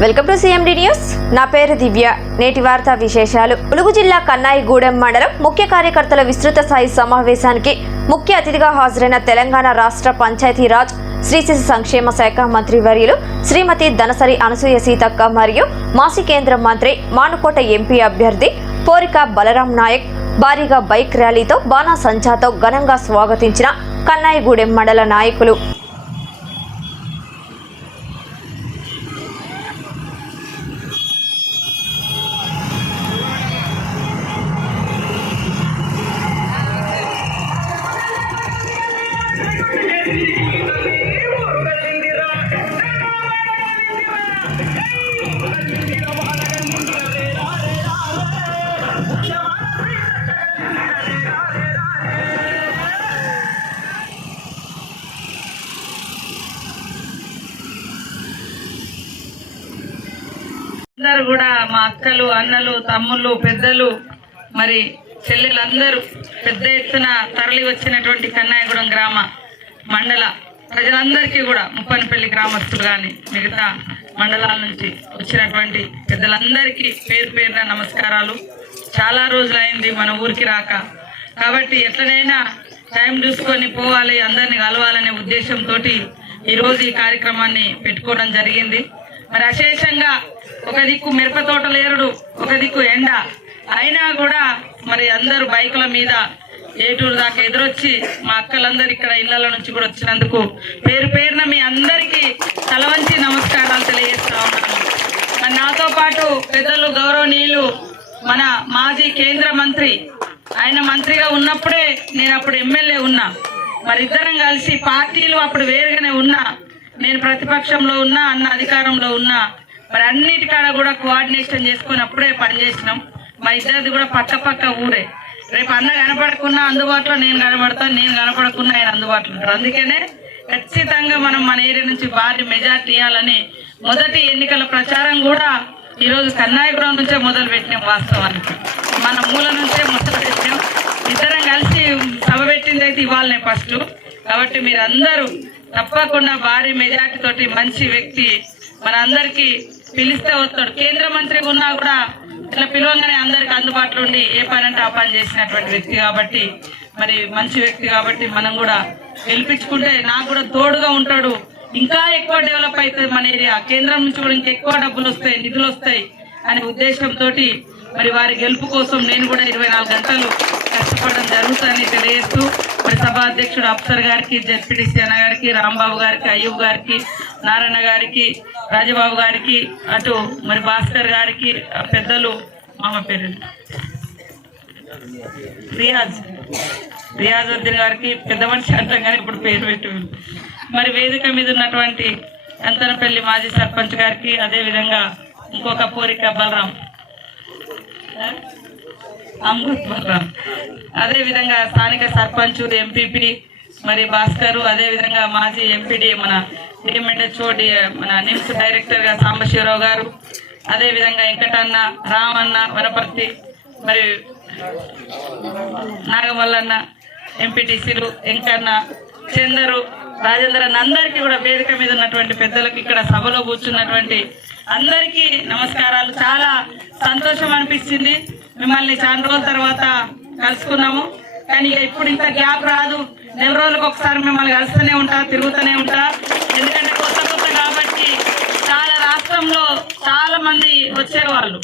Welcome to CMD news నా పేరు దివ్య. నేటి వార్తా విశేషాలు. ములుగు జిల్లా కన్నాయిగూడెం మండలం ముఖ్య కార్యకర్తల విస్తృత స్థాయి సమావేశానికి ముఖ్య అతిథిగా హాజరైన తెలంగాణ రాష్ట్ర పంచాయతీరాజ్ శ్రీ శిశు సంక్షేమ శాఖ మంత్రి వర్యులు శ్రీమతి ధనసరి అనసూయ సీతక్క మరియు మాసి కేంద్ర మంత్రి మానుకోట ఎంపీ అభ్యర్థి పోరిక బలరాం నాయక్ భారీగా బైక్ ర్యాలీతో బాణా సంచాతో ఘనంగా స్వాగతించిన కన్నాయిగూడెం మండల నాయకులు. అందరూ కూడా మా అక్కలు అన్నలు తమ్ముళ్ళు పెద్దలు మరి చెల్లెలందరూ పెద్ద ఎత్తున తరలి వచ్చినటువంటి కన్నాయగూడెం గ్రామ మండల ప్రజలందరికీ కూడా ముప్పనపల్లి గ్రామస్తులు కానీ మిగతా మండలాల నుంచి వచ్చినటువంటి పెద్దలందరికీ పేరు పేరున నమస్కారాలు. చాలా రోజులైంది మన ఊరికి రాక. కాబట్టి ఎట్లనైనా టైం చూసుకొని పోవాలి అందరిని కలవాలనే ఉద్దేశంతో ఈరోజు ఈ కార్యక్రమాన్ని పెట్టుకోవడం జరిగింది. మరి అశేషంగా ఒక దిక్కు మిరప తోటలేరుడు ఒక దిక్కు ఎండ. అయినా కూడా మరి అందరూ బైకుల మీద ఏటూరు దాకా ఎదురొచ్చి మా అక్కలందరూ ఇక్కడ ఇళ్ళ నుంచి కూడా వచ్చినందుకు పేరు పేరున మీ అందరికీ తలవంచి నమస్కారాలు తెలియజేస్తా ఉన్నాను. మరి నాతో పాటు పెద్దలు గౌరవనీయులు మన మాజీ కేంద్ర మంత్రి. ఆయన మంత్రిగా ఉన్నప్పుడే నేను అప్పుడు ఎమ్మెల్యే ఉన్నా. మరి ఇద్దరం కలిసి పార్టీలు అప్పుడు వేరుగానే ఉన్నా. నేను ప్రతిపక్షంలో ఉన్నా అన్న అధికారంలో ఉన్నా. మరి అన్నిటికాడ కూడా కోఆర్డినేషన్ చేసుకుని అప్పుడే పనిచేసినాం మా ఇద్దరిది కూడా పక్క పక్క ఊరే. రేపు అన్న కనపడకున్నా అందుబాటులో నేను కనపడతాను నేను కనపడకున్నా ఆయన అందుబాటులో ఉంటారు అందుకనే ఖచ్చితంగా మనం మన ఏరియా నుంచి భారీ మెజార్టీ ఇవ్వాలని మొదటి ఎన్నికల ప్రచారం కూడా ఈరోజు కన్నాయపురం నుంచే మొదలు పెట్టినాం వాస్తవానికి. మన మూల నుంచే మొదలు పెట్టినాం. ఇద్దరం కలిసి సభ పెట్టింది అయితే ఇవ్వాలనే ఫస్ట్ కాబట్టి మీరు తప్పకుండా భారీ మెజార్టీ తోటి మంచి వ్యక్తి. మన పిలిస్తే వస్తాడు. కేంద్ర మంత్రి ఉన్నా కూడా ఇట్లా పిలవంగానే అందరికి అందుబాటులో ఉండి ఏ పని అంటే ఆ పని చేసినటువంటి వ్యక్తి కాబట్టి మరి మంచి వ్యక్తి కాబట్టి మనం కూడా గెలిపించుకుంటే నాకు కూడా తోడుగా ఉంటాడు. ఇంకా ఎక్కువ డెవలప్ అవుతుంది మన ఏరియా. కేంద్రం నుంచి కూడా ఇంకా ఎక్కువ డబ్బులు వస్తాయి నిధులు వస్తాయి అనే ఉద్దేశంతో మరి వారి గెలుపు కోసం నేను కూడా ఇరవై నాలుగు గంటలు కష్టపడడం జరుగుతుందని తెలియజేస్తూ మరి సభాధ్యక్షుడు అప్సర్ గారికి జెడ్పీటీసీ అన్న గారికి రాంబాబు గారికి అయ్యూబ్ గారికి నారాయణ గారికి రాజబాబు గారికి అటు మరి భాస్కర్ గారికి పెద్దలు మామ పేరు. రియాజ్ రియాజ్ రియాజుద్దీన్ గారికి పెద్ద మనిషి అంటాం కానీ ఇప్పుడు పేరు పెట్టి. మరి వేదిక మీద ఉన్నటువంటి అంతనపల్లి మాజీ సర్పంచ్ గారికి అదే విధంగా ఇంకొక పూరిక బలరాం. అమృత్ అదేవిధంగా అదే విధంగా స్థానిక సర్పంచ్ ఎంపీపీ మరి భాస్కర్ అదే విధంగా మాజీ ఎంపీడీ మన డిఎంఎన్హెచ్ఓ మన నిమ్స్ డైరెక్టర్గా సాంబశివరావు గారు అదే విధంగా వెంకటన్న రామన్న వనపర్తి మరి నాగమల్లన్న ఎంపీటీసీలు వెంకన్న చందరు రాజేంద్ర అందరికీ కూడా వేదిక మీద ఉన్నటువంటి పెద్దలకు ఇక్కడ సభలో కూర్చున్నటువంటి అందరికీ నమస్కారాలు. చాలా సంతోషం అనిపించింది. మిమ్మల్ని చాలా రోజుల తర్వాత కలుసుకున్నాము. కానీ ఇక ఇప్పుడు ఇంత గ్యాప్ రాదు. నెల రోజులకు ఒకసారి మిమ్మల్ని కలుస్తూనే ఉంటా తిరుగుతూనే ఉంటా. ఎందుకంటే కొత్త కొత్త కాబట్టి చాలా రాష్ట్రంలో చాలా మంది వచ్చేవాళ్ళు.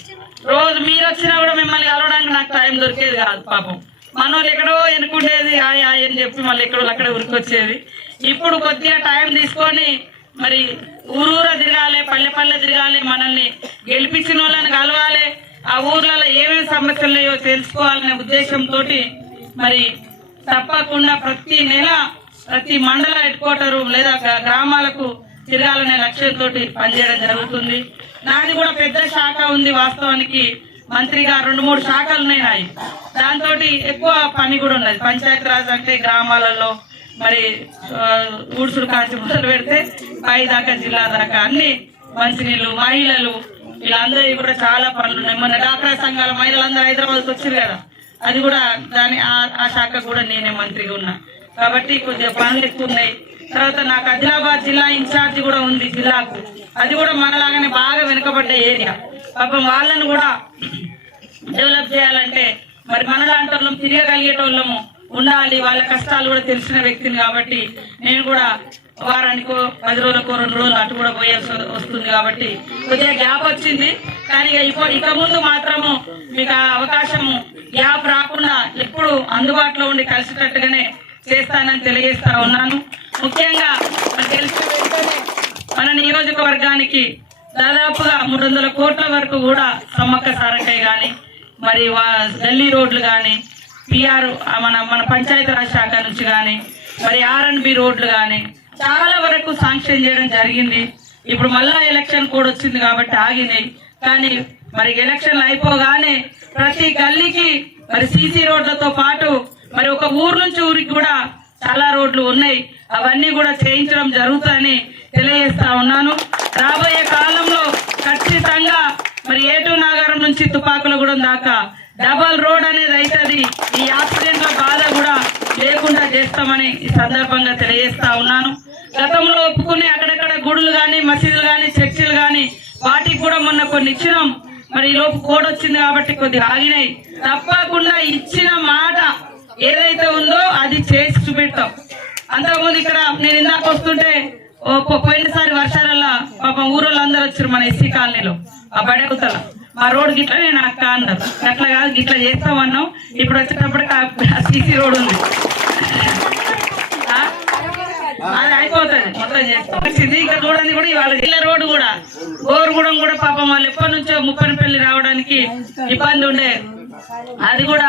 రోజు మీరు వచ్చినా కూడా మిమ్మల్ని కలవడానికి నాకు టైం దొరికేది కాదు పాపం. మనోళ్ళు ఎక్కడో ఎన్నుకుండేది ఆయ్ హాయ్ అని చెప్పి మళ్ళీ ఎక్కడో అక్కడ ఉరికొచ్చేది. ఇప్పుడు కొద్దిగా టైం తీసుకొని మరి ఊరూర తిరగాలి పల్లె పల్లె తిరగాలి మనల్ని గెలిపించిన వాళ్ళని కలవాలి. ఆ ఊర్లలో ఏమేమి సమస్యలు ఉన్నాయో తెలుసుకోవాలనే ఉద్దేశంతో మరి తప్పకుండా ప్రతి నెల ప్రతి మండల హెడ్ క్వార్టరు లేదా గ్రా- గ్రామాలకు తిరగాలనే లక్ష్యంతో పనిచేయడం జరుగుతుంది. నాది కూడా పెద్ద శాఖ ఉంది వాస్తవానికి. మంత్రిగా రెండు మూడు శాఖలు ఉన్నాయి నాయి. దాంతో ఎక్కువ పని కూడా ఉన్నది. పంచాయతీరాజ్ అంటే గ్రామాలలో మరి ఆ, కాంచి మొదలు పెడితే పై దాకా జిల్లా దాకా అన్ని మంచినీళ్ళు మహిళలు వీళ్ళందరూ కూడా చాలా పనులు ఉన్నాయి. మొన్న డాక్రా సంఘాల మహిళలందరూ హైదరాబాద్కి వచ్చారు కదా. అది కూడా దాని ఆ- ఆ శాఖ కూడా నేనే మంత్రిగా ఉన్నా. కాబట్టి కొద్దిగా పనులు ఎక్కువ ఉన్నాయి. తర్వాత నాకు ఆదిలాబాద్ జిల్లా ఇన్ఛార్జ్ కూడా ఉంది జిల్లాకు. అది కూడా మనలాగానే బాగా వెనుకబడ్డ ఏరియా. పాపం వాళ్ళని కూడా డెవలప్ చేయాలంటే మరి మనలాంటి వాళ్ళం తిరగగలిగేటోళ్ళము ఉండాలి వాళ్ళ కష్టాలు కూడా తెలిసిన వ్యక్తిని కాబట్టి నేను కూడా వారానికో పది రోజులకో రెండు రోజులు అటు కూడా పోయాల్సి వస్తుంది కాబట్టి కొద్దిగా గ్యాప్ వచ్చింది. కానీ ఇక ఇక ముందు మాత్రము మీకు ఆ అవకాశము గ్యాప్ రాకుండా ఎప్పుడు అందుబాటులో ఉండి కలిసేటట్టుగానే చేస్తానని తెలియజేస్తా ఉన్నాను. ముఖ్యంగా మనకు తెలిసిన వెంటనే మన నియోజకవర్గానికి దాదాపుగా మూడు వందల కోట్ల వరకు కూడా సమ్మక్క సారకాయ కానీ మరి వా- గల్లీ రోడ్లు కానీ పిఆర్ మన మన పంచాయతీరాజ్ శాఖ నుంచి కానీ మరి ఆర్ఎన్బి రోడ్లు కానీ చాలా వరకు శాంక్షన్ చేయడం జరిగింది. ఇప్పుడు మళ్ళా ఎలక్షన్ కూడా వచ్చింది కాబట్టి ఆగినాయి. కానీ మరి ఎలక్షన్లు అయిపోగానే ప్రతి గల్లీకి మరి సీసీ రోడ్లతో పాటు మరి ఒక ఊరు నుంచి ఊరికి కూడా చాలా రోడ్లు ఉన్నాయి. అవన్నీ కూడా చేయించడం జరుగుతుందని తెలియజేస్తా ఉన్నాను. రాబోయే కాలంలో ఖచ్చితంగా మరి ఏటూ నాగారం నుంచి తుపాకులగూడెం దాకా డబల్ రోడ్ అనేది అవుతుంది ఈ యాక్సిడెంట్ల బాధ కూడా లేకుండా చేస్తామని ఈ సందర్భంగా తెలియజేస్తా ఉన్నాను. గతంలో ఒప్పుకునే అక్కడక్కడ గుడులు కానీ మసీదులు కానీ చర్చిలు కానీ వాటికి కూడా మొన్న కొన్ని ఇచ్చినాం. మరి ఈ లోపు కోడ్ వచ్చింది కాబట్టి కొద్దిగా ఆగినాయి. తప్పకుండా ఇచ్చిన మాట ఏదైతే ఉందో అది చేసి చూపెడతాం. అంతకుముందు ఇక్కడ నేను ఇందాక వస్తుంటే పోయినసారి వర్షాలల్లో పాపం ఊరోళ్ళందరూ వచ్చారు మన ఎస్సీ కాలనీలో ఆ బడెగుతల మా రోడ్ గిట్ల నేను అక్క అన్నారు అట్లా కాదు గిట్ల చేస్తామన్నాం ఇప్పుడు వచ్చేటప్పటికి సీసీ రోడ్ ఉంది. అది అయిపోతుంది మొత్తం చేస్తాం. ఇంకా చూడండి కూడా ఇవాళ జిల్లా రోడ్డు కూడా. గోరుగుడం కూడా పాపం వాళ్ళు ఎప్పటి నుంచో ముప్పని పెళ్ళి రావడానికి ఇబ్బంది ఉండే. అది కూడా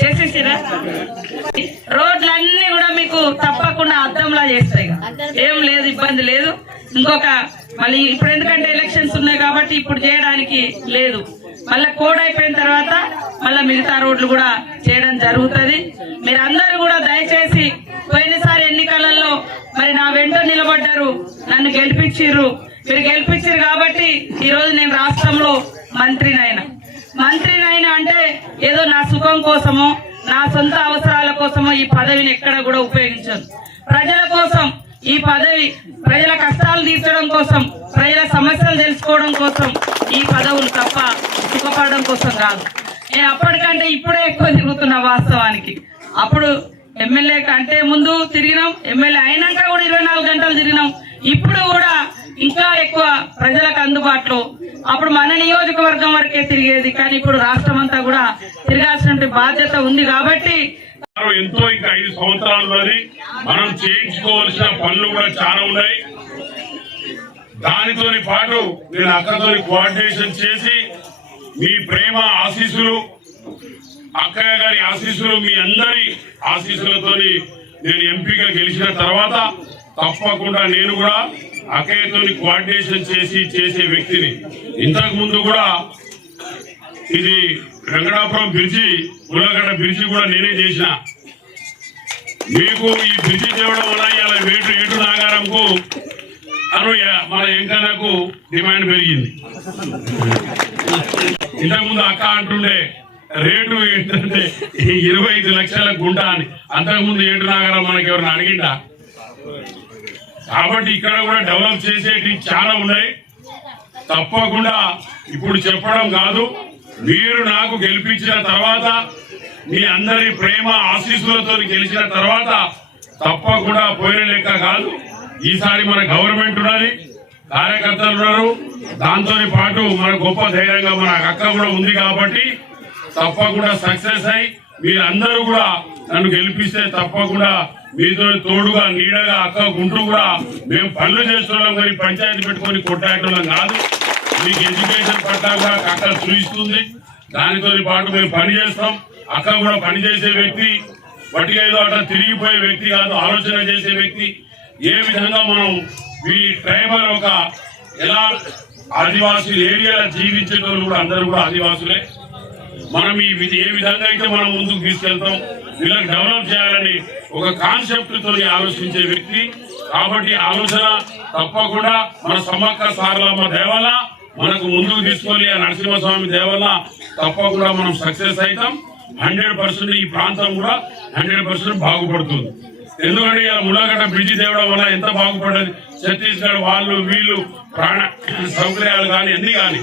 చేసేసిరా? రోడ్లన్నీ కూడా మీకు తప్పకుండా అద్దంలా చేస్తాయి. ఏం లేదు ఇబ్బంది లేదు. ఇంకొక మళ్ళీ ఇప్పుడు ఎందుకంటే ఎలక్షన్స్ ఉన్నాయి కాబట్టి ఇప్పుడు చేయడానికి లేదు. మళ్ళీ కోడ్ అయిపోయిన తర్వాత మళ్ళీ మిగతా రోడ్లు కూడా చేయడం జరుగుతుంది. మీరు అందరూ కూడా దయచేసి పోయినసారి ఎన్నికలలో మరి నా వెంట నిలబడ్డారు నన్ను గెలిపించిర్రు. మీరు గెలిపించారు కాబట్టి ఈరోజు నేను రాష్ట్రంలో మంత్రినైనా మంత్రినైనా అంటే ఏదో నా సుఖం కోసమో నా సొంత అవసరాల కోసమో ఈ పదవిని ఎక్కడ కూడా ఉపయోగించదు ప్రజల కోసం ఈ పదవి ప్రజల కష్టాలు తీర్చడం కోసం ప్రజల సమస్యలు తెలుసుకోవడం కోసం ఈ పదవులు తప్ప సుఖపడడం కోసం కాదు. నేను అప్పటికంటే ఇప్పుడే ఎక్కువ తిరుగుతున్నా వాస్తవానికి. అప్పుడు ఎమ్మెల్యే కంటే ముందు తిరిగినాం ఎమ్మెల్యే అయినాక కూడా ఇరవై నాలుగు గంటలు తిరిగినాం. ఇప్పుడు కూడా ఇంకా ఎక్కువ ప్రజలకు అందుబాటులో. అప్పుడు మన నియోజకవర్గం వరకే తిరిగేది కానీ ఇప్పుడు రాష్ట్రం అంతా కూడా తిరగాల్సిన బాధ్యత ఉంది కాబట్టి ఎంతో ఇంకా ఐదు సంవత్సరాలు ఉన్నది. మనం చేయించుకోవాల్సిన పనులు కూడా చాలా ఉన్నాయి. దానితోని పాటు నేను అక్కతోని కోఆర్డినేషన్ చేసి మీ ప్రేమ ఆశీస్సులు అక్కయ్య గారి ఆశీస్సులు మీ అందరి ఆశీస్సులతోని నేను ఎంపీగా గెలిచిన తర్వాత తప్పకుండా నేను కూడా అక్కయ్యతోని కోఆర్డినేషన్ చేసి చేసే వ్యక్తిని. ఇంతకు ముందు కూడా ఇది వెంకటాపురం బ్రిడ్జి ఉల్లగడ్డ బ్రిడ్జి కూడా నేనే చేసిన. మీకు ఈ బ్రిడ్జి తేవడం వల్ల ఇలా వేటు ఏటు నాగారంకు అను మన ఎంకన్నకు డిమాండ్ పెరిగింది. ఇంతకుముందు అక్క అంటుండే రేటు ఏంటంటే ఇరవై ఐదు లక్షల గుంట అని. అంతకుముందు ఏటు నాగారం మనకి ఎవరిని అడిగిందా కాబట్టి ఇక్కడ కూడా డెవలప్ చేసేటి చాలా ఉన్నాయి. తప్పకుండా ఇప్పుడు చెప్పడం కాదు. మీరు నాకు గెలిపించిన తర్వాత మీ అందరి ప్రేమ ఆశీస్సులతో గెలిచిన తర్వాత తప్పకుండా పోయిన లెక్క కాదు. ఈసారి మన గవర్నమెంట్ ఉన్నది కార్యకర్తలు ఉన్నారు. దాంతో పాటు మన గొప్ప ధైర్యంగా మన అక్క కూడా ఉంది కాబట్టి తప్పకుండా సక్సెస్ అయి మీరందరూ కూడా నన్ను గెలిపిస్తే తప్పకుండా మీతో తోడుగా నీడగా అక్క గుంటూ కూడా మేము పనులు చేస్తున్నాం కానీ పంచాయతీ పెట్టుకొని కొట్టాటం కాదు. మీకు ఎడ్యుకేషన్ పట్ల కూడా అక్క చూపిస్తుంది దానితో పాటు మేము పని చేస్తాం. కూడా పనిచేసే వ్యక్తి వటిగా ఏదో అట్లా తిరిగిపోయే వ్యక్తి కాదు ఆలోచన చేసే వ్యక్తి. ఏ విధంగా మనం ఈ ట్రైబల్ ఒక ఎలా ఆదివాసులు ఏరియాలో జీవించే వాళ్ళు కూడా అందరూ కూడా ఆదివాసులే. మనం ఈ ఏ విధంగా అయితే మనం ముందుకు తీసుకెళ్తాం వీళ్ళకి డెవలప్ చేయాలని ఒక కాన్సెప్ట్తో ఆలోచించే వ్యక్తి. కాబట్టి ఆలోచన తప్పకుండా మన సమ్మక్క సారలమ్మ దేవల మనకు ముందుకు తీసుకొని ఆ నరసింహస్వామి దేవల్ల తప్పకుండా మనం సక్సెస్ అవుతాం హండ్రెడ్ పర్సెంట్ ఈ ప్రాంతం కూడా హండ్రెడ్ పర్సెంట్ బాగుపడుతుంది. ఎందుకంటే ఇలా ముళ్ళగడ్డ బ్రిడ్జి తేవడం వల్ల ఎంత బాగుపడ్డది? ఛత్తీస్గఢ్ వాళ్ళు వీళ్ళు ప్రాణ సౌకర్యాలు కానీ అన్ని కానీ.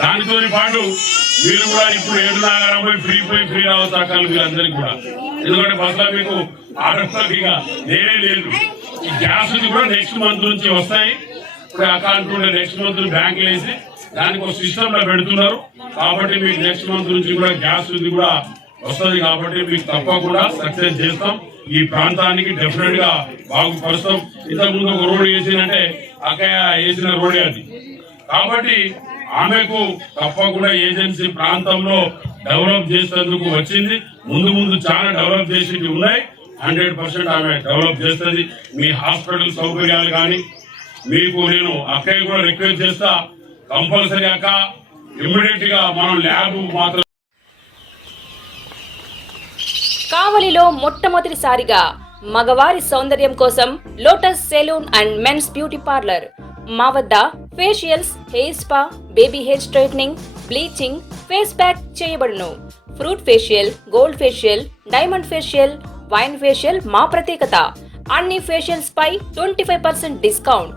దానితో పాటు వీళ్ళు కూడా ఇప్పుడు ఏడు నాగారం పోయి ఫ్రీ పోయి ఫ్రీ రావచ్చు వీళ్ళందరికీ కూడా. ఎందుకంటే బస్సులో మీకు ఆరోగ్యంగా నేనే లేదు ఈ గ్యాస్ కూడా నెక్స్ట్ మంత్ నుంచి వస్తాయి. ఇప్పుడు అకౌంట్ ఉండే నెక్స్ట్ మంత్ బ్యాంకులు వేసి దానికి ఒక సిస్టమ్లో పెడుతున్నారు. కాబట్టి మీకు నెక్స్ట్ మంత్ నుంచి కూడా గ్యాస్ ఇది కూడా వస్తుంది కాబట్టి మీకు తప్పకుండా సక్సెస్ చేస్తాం. ఈ ప్రాంతానికి డెఫినెట్గా బాగుపరుస్తాం. ఇంతకుముందు ఒక రోడ్ వేసిందంటే అక్కయ్య వేసిన రోడే అది. కాబట్టి ఆమెకు తప్పకుండా ఏజెన్సీ ప్రాంతంలో డెవలప్ చేసేందుకు వచ్చింది. ముందు ముందు చాలా డెవలప్ చేసేవి ఉన్నాయి. హండ్రెడ్ పర్సెంట్ ఆమె డెవలప్ చేస్తుంది. మీ హాస్పిటల్ సౌకర్యాలు కానీ మీకు నేను అక్కయ్య కూడా రిక్వెస్ట్ చేస్తా. కంపల్సరీ అక్క ఇమ్మీడియట్గా మనం ల్యాబ్ మాత్రం కావలిలో మొట్టమొదటిసారిగా మగవారి సౌందర్యం కోసం lotus salon and men's beauty parlour. మా వద్ద facials hair spa baby hair straightening bleaching face pack చేయబడును. Fruit facial gold facial diamond facial wine facial మా ప్రత్యేకత. అన్ని ఫేషియల్స్ పై ట్వంటీ ఫైవ్ పర్సెంట్ డిస్కౌంట్